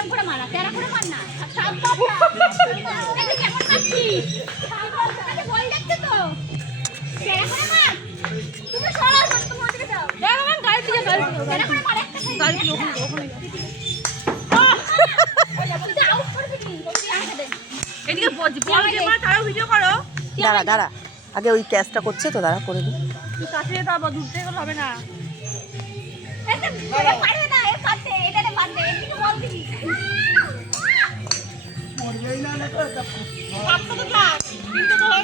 এরকম করে মারা তেরা করে মার না। সাপ কেমন মারছিস? বল দেখতে তো। তেরা করে মার। তুমি সরাও না তুমি দেখো ম্যাম গাড়ি দিয়ে গাড়ি দিয়ে তেরা করে মার একটা গাড়ি দিয়ে ওখানে ওখানে আউট করে দিবি তুমি আগে দে এদিকে বল বল যে মা তারাও ভিডিও করো। দাঁড়া দাঁড়া। আগে ওই ক্যাশটা করছে তো দাঁড়া করে দিই। তুই কাছে যেতে হবে দূর থেকে হবে না। হয়ে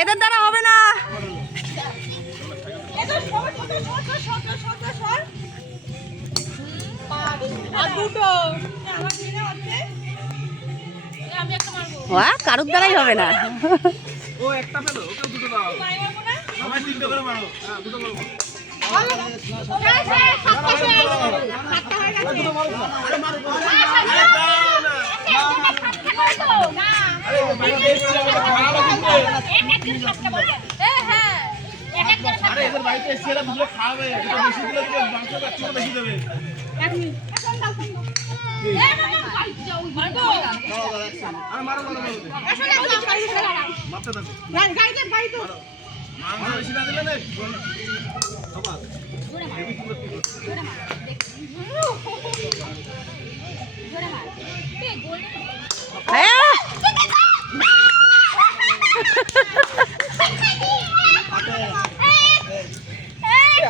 এদের দ্বারা হবে না কারোর দ্বারাই হবে না ও একটা পেল ওকে দুটো দাও। সবাই তিনটে করে মারো। হ্যাঁ দুটো মারো। আরে এদের বাড়িতে এসেছি এরা দুটো খাওয়াবে বেশি দিলে মাংস বেশি দেবে। দাও দাও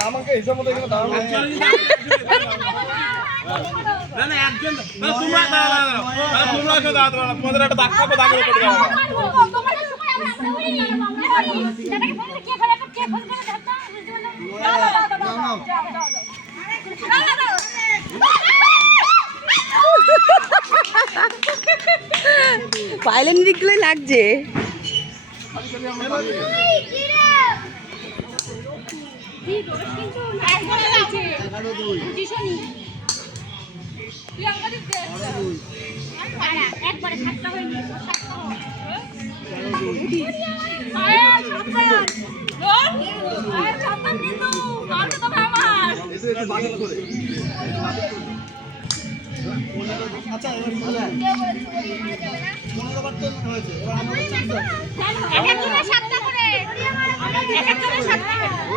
আমাকে হিসাব মতো দাঁড়ানো না না একজন না তোমরা দাঁড়া দাঁড়া তোমরা এসে দাঁড়াতে পারো তোমাদের একটা দাগ পাইলেন দিকগুলোই লাগছে। একবারে সাতটা হয়নি সাতটা হবে সাতটা করে এক একজনের সাতটা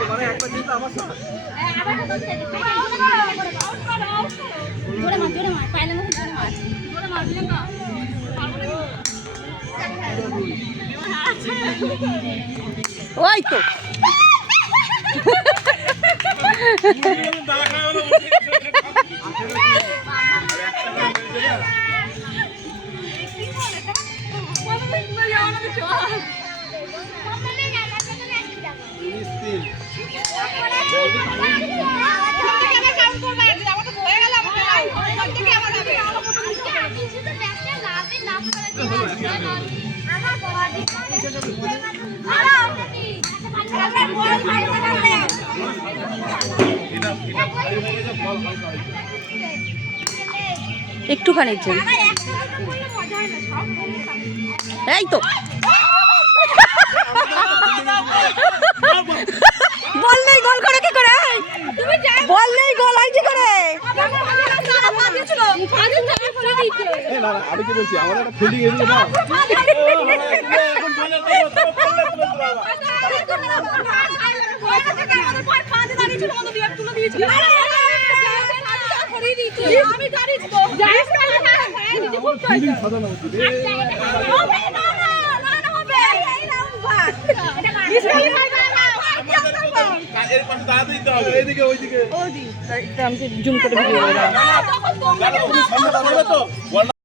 মানে একটা কিন্তু আমার সাথে জোরে মার জোরে মার পাইলে জোরে মার জোরে মার। ওই তো। দাঁড়া একটুখানির জন্য এই তো বল নেই গোল করে কি করে বল নেই গোল হয় কি করে আমি কি বলছি আমার একটা ফিল্ডিং এরিয়া না তুলে আমি গাড়ি জুম করে ভিডিও